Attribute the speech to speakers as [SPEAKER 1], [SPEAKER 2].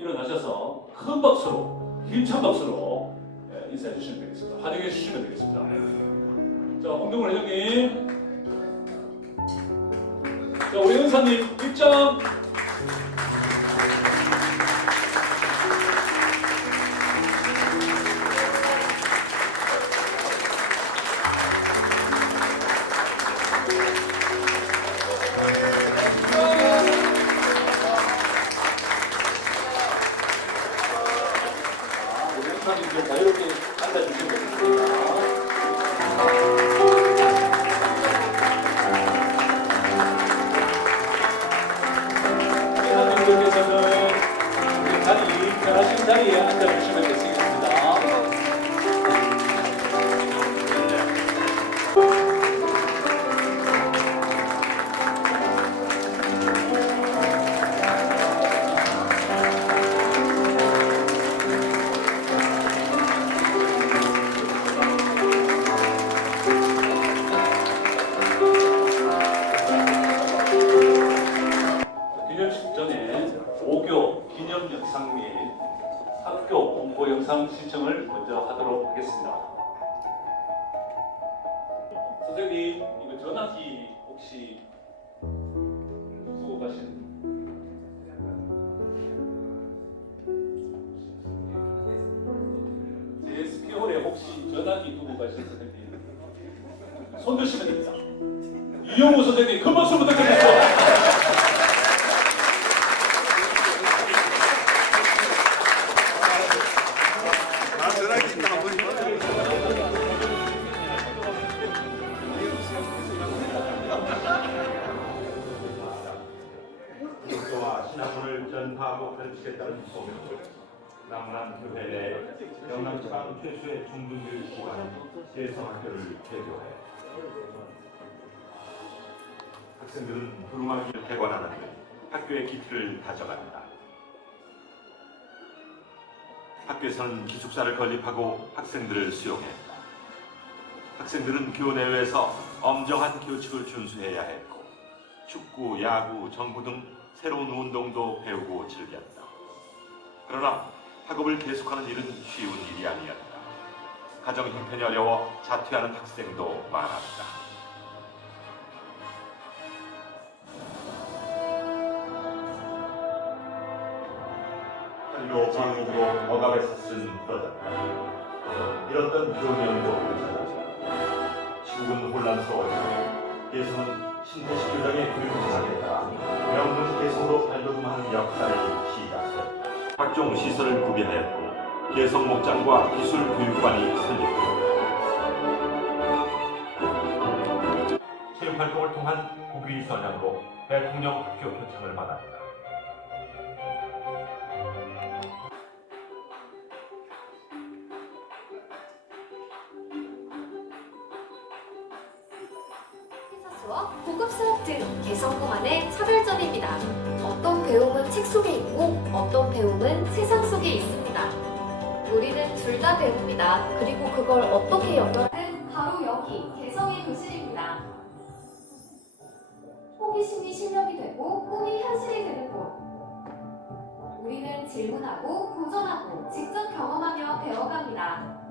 [SPEAKER 1] 일어나셔서 큰 박수로 힘찬 박수로 예, 인사해 주시면 되겠습니다. 환영해 주시면 되겠습니다. 자 홍동원 회장님 자 우리 은사님 입장 좀 자유롭게 앉아주시면 되겠습니다. 5교 기념 영상 및 학교 공보 영상 신청을 먼저 하도록 하겠습니다. 선생님, 이거 전화기 혹시 가신? 제 스케홀에 혹시 전화기 두고 가신 선생님 손 드시면 됩니다. 이영우 선생님 큰 박수 부
[SPEAKER 2] 신앙문을 전파하고 가르치겠다는 소명으로 남란 교회 내 영남 지방 최초의 중등교육 기관 대성학교를 개교해 학생들은 부르마기를 대관하는 학교의 깊이를 다져갑니다. 학교에서는 기숙사를 건립하고 학생들을 수용했다. 학생들은 교 내외에서 엄정한 규칙을 준수해야 했고 축구, 야구, 정부 등 새로운 운동도 배우고 즐겼다. 그러나 학업을 계속하는 일은 쉬운 일이 아니었다. 가정 형편이 어려워 자퇴하는 학생도 많았다. 한로 방으로 억압에서 쓴 프로젝트. 이렇던 교면도. 시국은 혼란스러워지고 예수는 신태식 교장의 교육을 따 각종 시설을 구비하였고 개성 목장과 기술 교육관이 설립되었다. 체육 활동을 통한 국위 선양으로 대통령 학교 표창을 받았다.
[SPEAKER 3] 고급 수업 등 개성공안의 차별점입니다. 어떤 배움은 책 속에 있고 어떤 배움은 세상 속에 있습니다. 우리는 둘 다 배웁니다. 그리고 그걸 어떻게 연결하는 바로 여기 개성의 교실입니다. 호기심이 실력이 되고 꿈이 현실이 되는 곳. 우리는 질문하고 도전하고 직접 경험하며 배워갑니다.